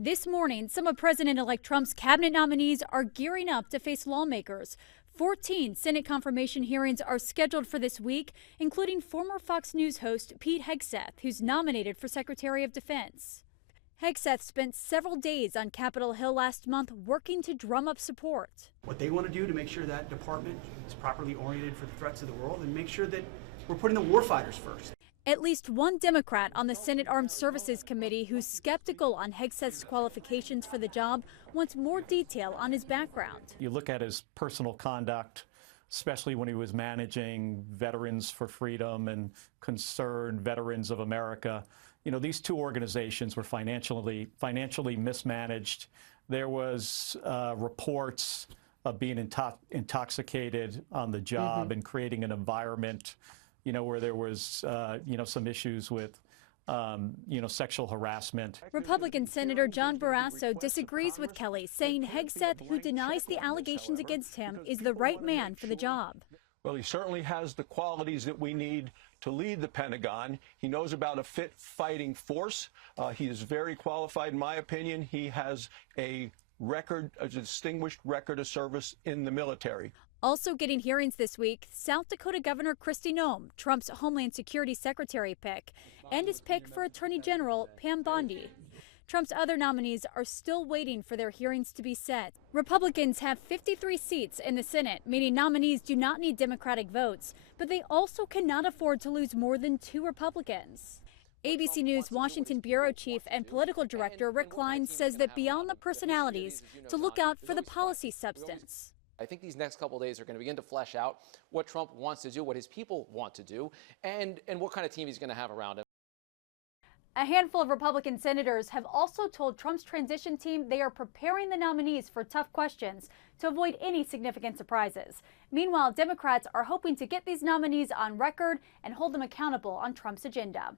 This morning, some of President-elect Trump's cabinet nominees are gearing up to face lawmakers. 14 Senate confirmation hearings are scheduled for this week, including former Fox News host Pete Hegseth, who's nominated for Secretary of Defense. Hegseth spent several days on Capitol Hill last month working to drum up support. What they want to do to make sure that department is properly oriented for the threats of the world and make sure that we're putting the warfighters first. At least one Democrat on the Senate Armed Services Committee who's skeptical on Hegseth's qualifications for the job wants more detail on his background. You look at his personal conduct, especially when he was managing Veterans for Freedom and Concerned Veterans of America. You know, these two organizations were financially mismanaged. There was reports of being intoxicated on the job and creating an environment, you know, where there was, some issues with, sexual harassment. Republican Senator John Barrasso disagrees with Kelly, saying Hegseth, who denies the allegations against him, is the right man for the job. Well, he certainly has the qualities that we need to lead the Pentagon. He knows about a fit fighting force. He is very qualified, in my opinion. He has a distinguished record of service in the military. Also getting hearings this week, South Dakota Governor Kristi Noem, Trump's Homeland Security Secretary pick, and his pick for Attorney General Pam Bondi. Trump's other nominees are still waiting for their hearings to be set. Republicans have 53 seats in the Senate, meaning nominees do not need Democratic votes, but they also cannot afford to lose more than 2 Republicans. ABC News Washington Bureau Chief and Political Director Rick Klein says that beyond the personalities, to look out for the policy substance. I think these next couple of days are going to begin to flesh out what Trump wants to do, what his people want to do, and what kind of team he's going to have around him. A handful of Republican senators have also told Trump's transition team they are preparing the nominees for tough questions to avoid any significant surprises. Meanwhile, Democrats are hoping to get these nominees on record and hold them accountable on Trump's agenda.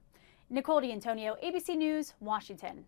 Nicole D'Antonio, ABC News, Washington.